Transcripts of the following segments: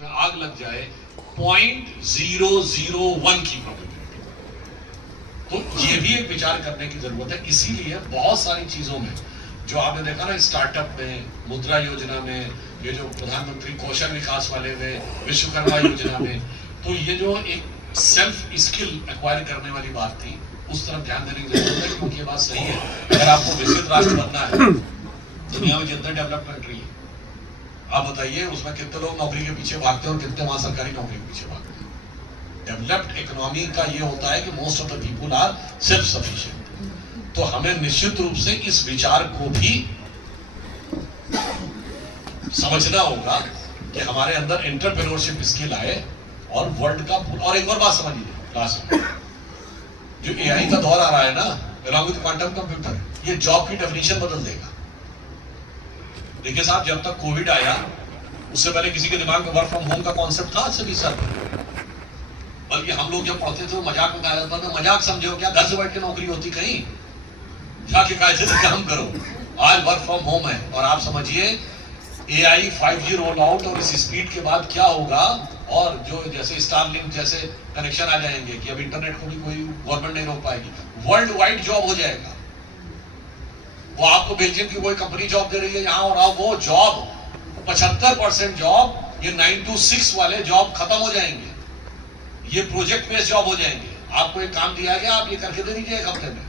में आग लग जाए 0.001 की प्रोबेबिलिटी। तो ये भी एक विचार करने की जरूरत है। इसीलिए बहुत सारी चीजों में जो आपने देखा ना, स्टार्टअप में, मुद्रा योजना में, ये जो प्रधानमंत्री कौशल विकास वाले में, विश्वकर्मा योजना में, तो ये जो एक सेल्फ स्किल एक्वायर करने वाली बात थी, उस तरफ ध्यान देने की जरूरत है। क्योंकि ये बात सही है, अगर आपको विकसित राष्ट्र बनना है, दुनिया में जितने डेवलप कंट्री है, आप बताइए उसमें कितने लोग नौकरी के पीछे भागते हैं और कितने वहां सरकारी नौकरी के पीछे भागते हैं। डेवलप्ड इकोनॉमी का ये होता है कि most of the people are self sufficient. तो हमें निश्चित रूप से इस विचार को भी समझना होगा कि हमारे अंदर एंटरप्रेन्योरशिप स्किल आए और वर्ल्ड का। और एक और बात समझिए लास्ट में, जो एआई का दौर आ रहा है ना, अलॉन्ग विद क्वांटम कंप्यूटर, ये जॉब की डेफिनेशन बदल देगा। देखिए साहब, जब तक कोविड आया उससे पहले किसी के दिमाग में वर्क फ्रॉम होम का कॉन्सेप्ट था सभी सर? बल्कि हम लोग जब पढ़ते थे मजाक में कहा जाता था, मजाक समझो क्या, घर से बैठ के नौकरी होती कहीं, जाके कायदे से काम करो। आज वर्क फ्रॉम होम है। और आप समझिए एआई 5G रोल आउट और इस स्पीड के बाद क्या होगा, और जो जैसे स्टारलिंक जैसे कनेक्शन आ जाएंगे कि अब इंटरनेट को भी कोई गवर्नमेंट नहीं रोक पाएगी, वर्ल्ड वाइड जॉब हो जाएगा। वो आपको बेल्जियम की कोई कंपनी जॉब दे रही है यहाँ, और वो जॉब 75% जॉब, ये 9 to 6 वाले जॉब खत्म हो जाएंगे। ये प्रोजेक्ट बेस्ड जॉब हो जाएंगे। आपको एक काम दिया गया, आप ये करके दे दीजिए एक हफ्ते में।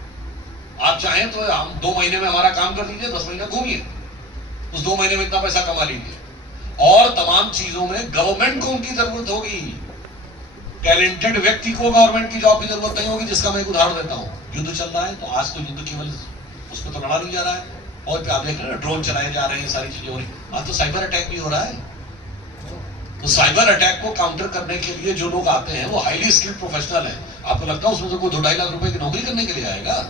आप चाहें तो हम 2 महीने में हमारा काम कर दीजिए, 10 महीने घूमिए, उस 2 महीने में इतना पैसा कमा लीजिए। और तमाम चीजों में गवर्नमेंट को उनकी जरूरत होगी, टैलेंटेड व्यक्ति को गवर्नमेंट की जॉब की जरूरत नहीं होगी। जिसका मैं एक उदाहरण देता हूँ, युद्ध चल रहा है तो आज तो युद्ध केवल उसको तो लड़ा नहीं जा रहा है, और आप देख रहे हैं ड्रोन चलाए जा रहे हैं, सारी चीजें हो रही, आज तो साइबर अटैक भी हो रहा है। तो साइबर अटैक को काउंटर करने के लिए जो लोग आते हैं वो हाईली स्किल्ड प्रोफेशनल है। आपको लगता है उसमें से कोई 2-2.5 लाख रुपए की नौकरी करने के लिए आएगा?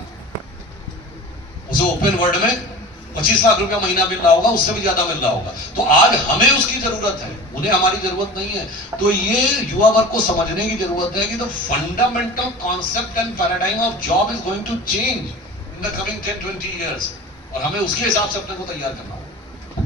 उसे ओपन वर्ल्ड में 25 लाख रुपया महीना मिल रहा होगा, उससे भी ज्यादा मिल रहा होगा। तो आज हमें उसकी जरूरत है, उन्हें हमारी जरूरत नहीं है। तो ये युवा वर्ग को समझने की जरूरत है कि the fundamental concept and paradigm of job is going to change in the coming 10-20 years, और हमें उसके हिसाब से अपने को तैयार करना होगा।